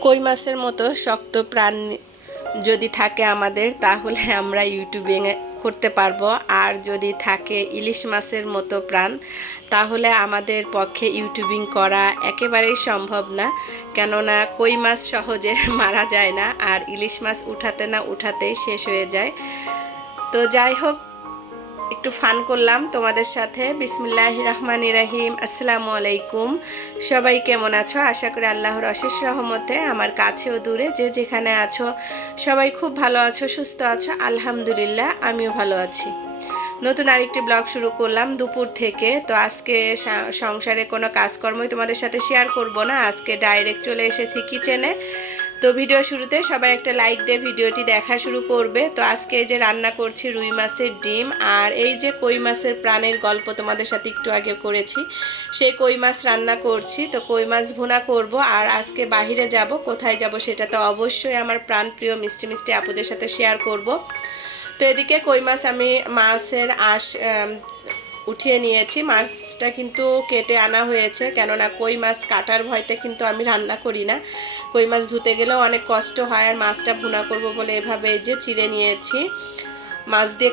কই মাছের মতো শক্ত প্রাণ যদি থাকে আমাদের, তাহলে আমরা ইউটিউবিং করতে পারব। আর যদি থাকে ইলিশ মাছের মতো প্রাণ, তাহলে আমাদের পক্ষে ইউটিউবিং করা একেবারেই সম্ভব না। কেননা কই মাছ সহজে মারা যায় না, আর ইলিশ মাছ উঠাতে না উঠাতেই শেষ হয়ে যায়। তো যাই হোক একটু ফান করলাম তোমাদের সাথে। বিসমিল্লাহ রহমান রাহিম। আসসালামু আলাইকুম। সবাই কেমন আছো? আশা করি আল্লাহর অশেষ রহমতে আমার কাছেও দূরে যে যেখানে আছো, সবাই খুব ভালো আছো, সুস্থ আছো। আলহামদুলিল্লাহ, আমিও ভালো আছি। নতুন আরেকটি ব্লগ শুরু করলাম দুপুর থেকে। তো আজকে সংসারে কোনো কাজকর্মই তোমাদের সাথে শেয়ার করব না। আজকে ডাইরেক্ট চলে এসেছি কিচেনে তো ভিডিও শুরুতে সবাই একটা লাইক দিয়ে ভিডিওটি দেখা শুরু করবে। তো আজকে এই যে রান্না করছি রুই মাছের ডিম আর এই যে কই মাছের প্রাণের গল্প তোমাদের সাথে একটু আগে করেছি, সেই কই মাছ রান্না করছি। তো কই মাছ ভুনা করব আর আজকে বাহিরে যাব, কোথায় যাব সেটা তো অবশ্যই আমার প্রাণপ্রিয় মিষ্টি মিষ্টি আপুদের সাথে শেয়ার করব। তো এদিকে কই মাছ আমি মাছের আঁশ উঠিয়ে নিয়েছি। মাছটা কিন্তু কেটে আনা হয়েছে। কেননা কই মাছ কাটার ভয়তে কিন্তু আমি রান্না করি না। কই মাছ ধুতে গেলেও অনেক কষ্ট হয় আর মাছটা ভুনা করব বলে এভাবে যে চিড়ে নিয়েছি। মাছ দিয়ে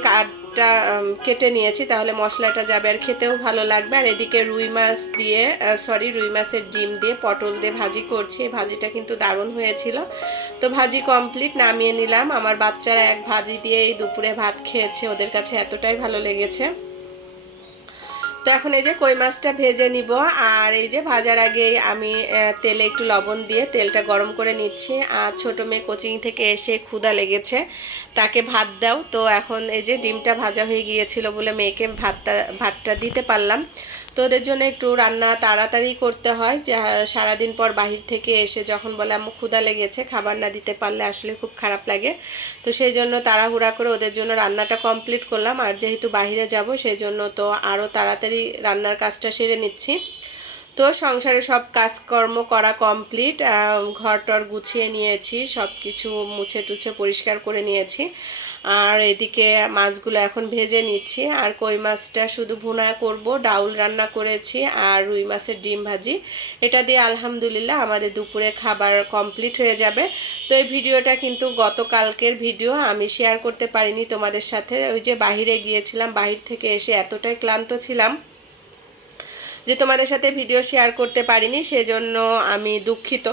উম, কেটে নিয়েছি তাহলে মশলাটা যাবে আর খেতেও ভালো লাগবে। আর এদিকে রুই মাছ দিয়ে সরি রুই মাছের ডিম দিয়ে পটল দিয়ে ভাজি করছি। ভাজিটা কিন্তু দারুণ হয়েছিল। তো ভাজি কমপ্লিট নামিয়ে নিলাম। আমার বাচ্চারা এক ভাজি দিয়ে এই দুপুরে ভাত খেয়েছে। ওদের কাছে এতটাই ভালো লেগেছে। তো এখন এই যে কই মাছটা ভেজে নিব, আর এই যে ভাজার আগে আমি তেলে একটু লবণ দিয়ে তেলটা গরম করে নিচ্ছি। আর ছোটো মেয়ে কোচিং থেকে এসে ক্ষুদা লেগেছে, তাকে ভাত দাও। তো এখন এই যে ডিমটা ভাজা হয়ে গিয়েছিল বলে মেয়েকে ভাতটা ভাতটা দিতে পারলাম। তো ওদের জন্য একটু রান্না তাড়াতাড়ি করতে হয় সারাদিন পর বাহির থেকে এসে যখন বলে আমার ক্ষুদা লেগেছে, খাবার না দিতে পারলে আসলে খুব খারাপ লাগে। তো সেই জন্য তাড়াহুড়া করে ওদের জন্য রান্নাটা কমপ্লিট করলাম। আর যেহেতু বাহিরে যাব, সেই জন্য তো আরও তাড়াতাড়ি রান্নার কাজটা সেরে নিচ্ছি। তো সংসারে সব কাজকর্ম করা কমপ্লিট ঘর টর গুছিয়ে নিয়েছি সব কিছু মুছে টুছে পরিষ্কার করে নিয়েছি। আর এদিকে মাছগুলো এখন ভেজে নিচ্ছি। আর কই মাছটা শুধু ভুনা করব, ডাউল রান্না করেছি আর রুই মাছের ডিম ভাজি। এটা দিয়ে আলহামদুলিল্লাহ আমাদের দুপুরে খাবার কমপ্লিট হয়ে যাবে। তো এই ভিডিওটা কিন্তু গতকালকের ভিডিও, আমি শেয়ার করতে পারিনি তোমাদের সাথে। ওই যে বাহিরে গিয়েছিলাম, বাহির থেকে এসে এতটাই ক্লান্ত ছিলাম। যে তোমাদের সাথে ভিডিও শেয়ার করতে পারিনি, সেজন্য আমি দুঃখিত।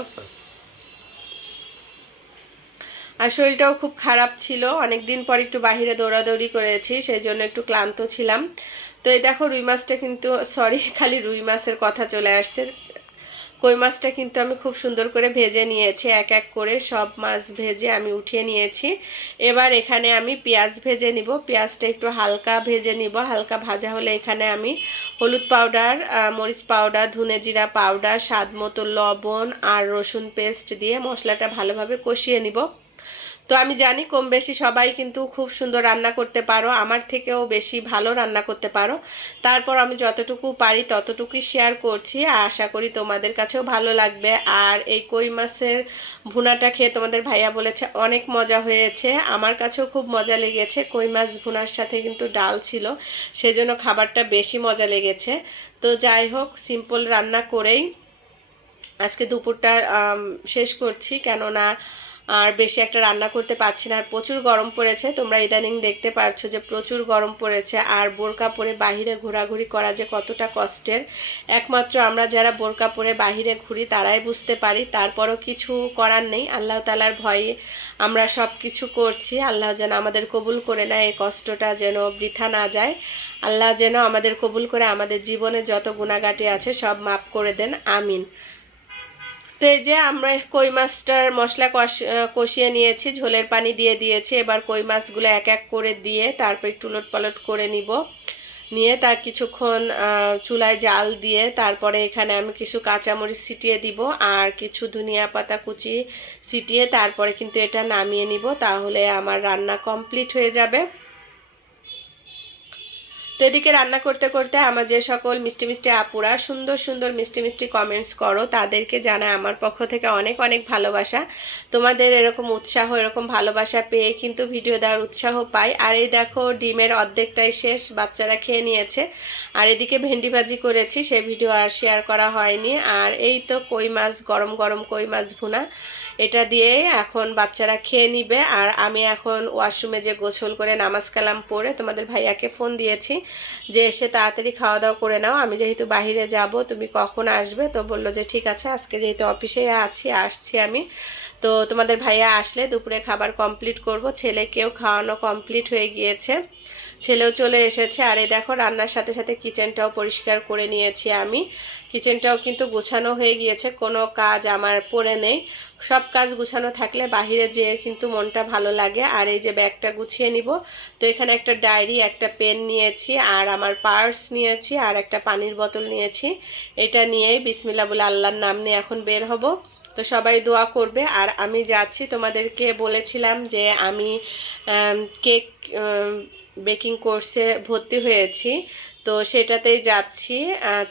আর শরীরটাও খুব খারাপ ছিল। অনেক দিন পর একটু বাহিরে দৌড়াদৌড়ি করেছি সেই জন্য একটু ক্লান্ত ছিলাম। তো এই দেখো রুই মাছটা কিন্তু সরি খালি রুই মাছের কথা চলে আসছে। কই মাছটা কিন্তু আমি খুব সুন্দর করে ভেজে নিয়েছি, এক এক করে সব মাছ ভেজে আমি উঠিয়ে নিয়েছি। এবার এখানে আমি পেঁয়াজ ভেজে নিব, পেঁয়াজটা একটু হালকা ভেজে নিব, হালকা ভাজা হলে এখানে আমি হলুদ পাউডার মরিচ পাউডার, ধুনে জিরা পাউডার, স্বাদ মতো লবণ আর রসুন পেস্ট দিয়ে মশলাটা ভালোভাবে কষিয়ে নিব। তো আমি জানি কম বেশি সবাই কিন্তু খুব সুন্দর রান্না করতে পারো, আমার থেকেও বেশি ভালো রান্না করতে পারো। তারপর আমি যতটুকু পারি ততটুকুই শেয়ার করছি, আশা করি তোমাদের কাছেও ভালো লাগবে। আর এই কই মাছের ভুনাটা খেয়ে তোমাদের ভাইয়া বলেছে, অনেক মজা হয়েছে। আমার কাছেও খুব মজা লেগেছে, কই মাছ ভুনার সাথে কিন্তু ডাল ছিল, সেজন্য খাবারটা বেশি মজা লেগেছে। তো যাই হোক সিম্পল রান্না করেই আজকে দুপুরটা শেষ করছি। কেননা, আর বেশি একটা রান্না করতে পারছি না। আর প্রচুর গরম পড়েছে। তোমরা ইদানিং দেখতে পারছ যে প্রচুর গরম পড়েছে। আর বোরকা পরে বাহিরে ঘোরাঘুরি করা যে কতটা কষ্টের। একমাত্র আমরা যারা বোরকা পরে বাহিরে ঘুরি, তারাই বুঝতে পারি। তারপরও কিছু করার নেই। আল্লাহ তালার ভয়ে আমরা সব কিছু করছি। আল্লাহ যেন আমাদের কবুল করে নেয়। এই কষ্টটা যেন বৃথা না যায়। আল্লাহ যেন আমাদের কবুল করে আমাদের জীবনে যত গুণাগাটি আছে সব মাফ করে দেন। আমিন। তো এই যে আমরা কই মাছটার মশলা কষ- কষিয়ে নিয়েছি, ঝোলের পানি দিয়ে দিয়েছি, এবার কই মাছগুলো এক এক করে দিয়ে তারপর একটু উলট পালট করে নিব। নিয়ে তার কিছুক্ষণ চুলায় জাল দিয়ে তারপরে এখানে আমি কিছু কাঁচামরিচ ছিটিয়ে দিব আর কিছু ধনিয়া পাতা কুচি ছিটিয়ে তারপরে কিন্তু এটা নামিয়ে নিব, তাহলে আমার রান্না কমপ্লিট হয়ে যাবে। তো এদিকে রান্না করতে করতে আমার যে সকল মিষ্টি মিষ্টি আপুরা সুন্দর সুন্দর মিষ্টি মিষ্টি কমেন্টস করো, তাদেরকে জানায় আমার পক্ষ থেকে অনেক অনেক ভালোবাসা। তোমাদের এরকম উৎসাহ, এরকম ভালোবাসা পেয়ে কিন্তু ভিডিও দেওয়ার উৎসাহ পাই। আর এই দেখো, ডিমের অর্ধেকটাই শেষ, বাচ্চারা খেয়ে নিয়েছে। আর এদিকে ভেন্ডি ভাজি করেছি সেই ভিডিও আর শেয়ার করা হয়নি। আর এই তো কই মাছ, গরম গরম কই মাছ ভুনা। এটা দিয়ে এখন বাচ্চারা খেয়ে নিবে। আর আমি এখন ওয়াশরুমে যে গোসল করে নামাজ কালাম পড়ে তোমাদের ভাইয়াকে ফোন দিয়েছি। যে এসে তাড়াতাড়ি খাওয়া দাওয়া করে নাও, আমি যেহেতু বাহিরে যাব, তুমি কখন আসবে? তো বলল যে, ঠিক আছে, আজকে যেহেতু অফিসে আছি, আসছি আমি। তো তোমাদের ভাইয়া আসলে দুপুরে খাবার কমপ্লিট করব। ছেলেকেও খাওয়ানো কমপ্লিট হয়ে গিয়েছে। ছেলেও চলে এসেছে। আর এই দেখো, রান্নার সাথে সাথে কিচেনটাও পরিষ্কার করে নিয়েছি আমি। কিচেনটাও কিন্তু গুছানো হয়ে গিয়েছে। কোনো কাজ আমার পড়ে নেই। সব কাজ গুছানো থাকলে বাহিরে যেয়ে কিন্তু মনটা ভালো লাগে। আর এই যে ব্যাগটা গুছিয়ে নিব। তো এখানে একটা ডায়েরি, একটা পেন নিয়েছি, আর আমার পার্স নিয়েছি, আর একটা পানির বোতল নিয়েছি। এটা নিয়েই বিসমিল্লা বলে আল্লাহর নাম নিয়ে এখন বের হব। তো সবাই দোয়া করবে। আর আমি যাচ্ছি, তোমাদেরকে বলেছিলাম যে আমি কেক বেকিং কোর্সে ভর্তি হয়েছি। তো সেটাতেই যাচ্ছি।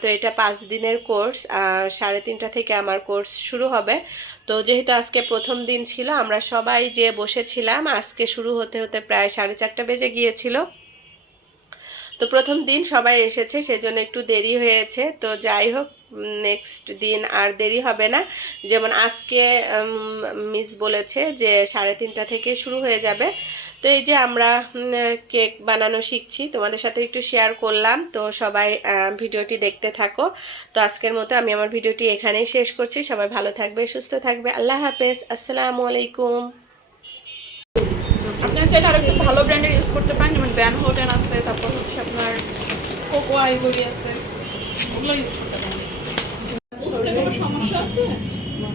তো এটা পাঁচ দিনের কোর্স সাড়ে তিনটা থেকে আমার কোর্স শুরু হবে। তো যেহেতু আজকে প্রথম দিন ছিল, আমরা সবাই যে বসেছিলাম, আজকে শুরু হতে হতে প্রায় সাড়ে চারটা বেজে গিয়েছিল। তো প্রথম দিন সবাই এসেছে, সেজন্য একটু দেরি হয়েছে। তো যাই হোক নেক্সট দিন আর দেরি হবে না। যেমন আজকে মিস বলেছে যে সাড়ে তিনটা থেকে শুরু হয়ে যাবে। তো এই যে আমরা কেক বানানো শিখছি, তোমাদের সাথে একটু শেয়ার করলাম। তো সবাই ভিডিওটি দেখতে থাকো। তো আজকের মতো আমি আমার ভিডিওটি এখানেই শেষ করছি। সবাই ভালো থাকবে, সুস্থ থাকবে। আল্লাহ হাফেজ। আসসালামু আলাইকুম। আপনারা চাইলে আরও একটু ভালো ব্র্যান্ডের ইউজ করতে পারেন। যেমন ভ্যান হোটেল আছে, তারপর হচ্ছে আপনার কোকো আইভরি আছে। ওগুলো ইউজ করতে পারেন। কোনো সমস্যা আছে?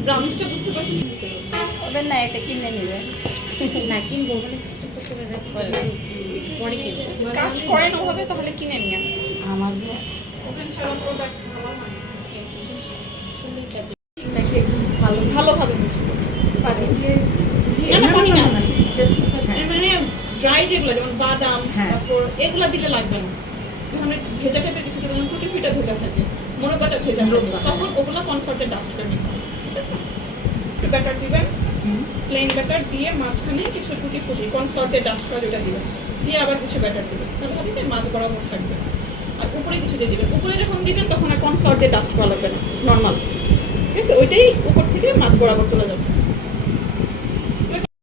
ব্রাউনিশটা বুঝতে পারছেন হবে না এটা কিনে নেবে। না কিনবো মানে সিস্টেম করতে পরে কাজ করেন ওভাবে তাহলে কিনে নিয়ে। আমাদের ওভেন ছাড়া প্রোডাক্ট ভালো হয় ভালো ভালোভাবে বুঝব পানি দিয়ে না, না, পানি না। just শুকনো থাকে। এর মানে ড্রাই যেগুলো যেমন বাদাম হ্যাঁ। তারপর এগুলা দিলে লাগবে না। ভেজা টাইপের কিছু যেমন টুটি ফিটা ভেজা থাকে। মোরব্বাটা ভেজা। তখন ওগুলো কনফর্টে ডাস্ট করে নিতে হবে ঠিক আছে? একটু ব্যাটার দিবেন। প্লেন ব্যাটার দিয়ে মাঝখানে কিছু টুটি ফুটি কর্নফ্লাওয়ার ডাস্ট করে ওটা দিবেন দিয়ে আবার কিছু ব্যাটার দিবেন। তাহলে হবে কি মাছ বরাবর থাকবে। আর উপরে কিছু দিয়ে দিবেন। উপরে যখন দিবেন তখন আর কর্নফ্লাওয়ার দিয়ে ডাস্ট করা লাগবে না নর্মাল ঠিক আছে? ওইটাই উপর থেকে মাছ বরাবর চলে যাবে।